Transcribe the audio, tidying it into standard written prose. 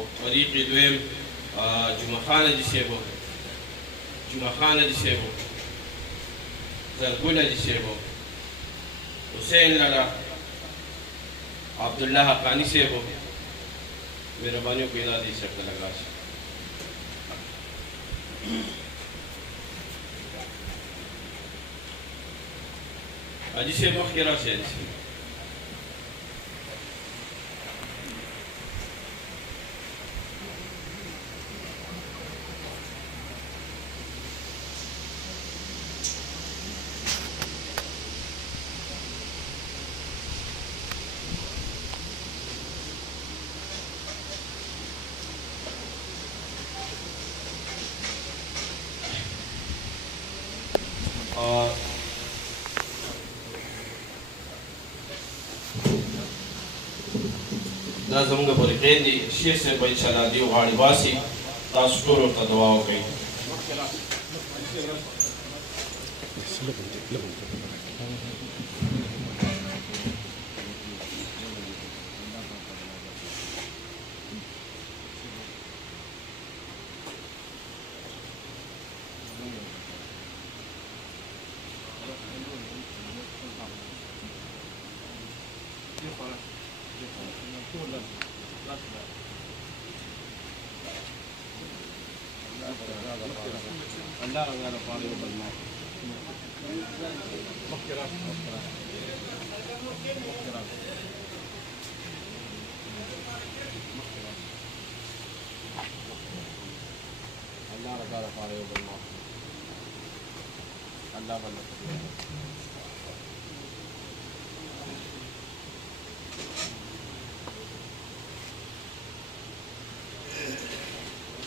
او فريق دویم جمعه خان حاجي صاحب جمعه خان حاجي صاحب زرګول حاجي صاحب حسین لالا عبدالله حقانی صاحب مهرباني وکړئ دا دې صاحب ته لږ راشي حاجي صاحب مخکې راشئ حاجي صاحب دا زموږ فریقین دي شیخ صاحب به انشاءالله دې غاړې باسي تاسو ټول ورته دعا وکړئ الله رضا لفاري وبالماء مخكرات الله رضا لفاري وبالماء الله بلغ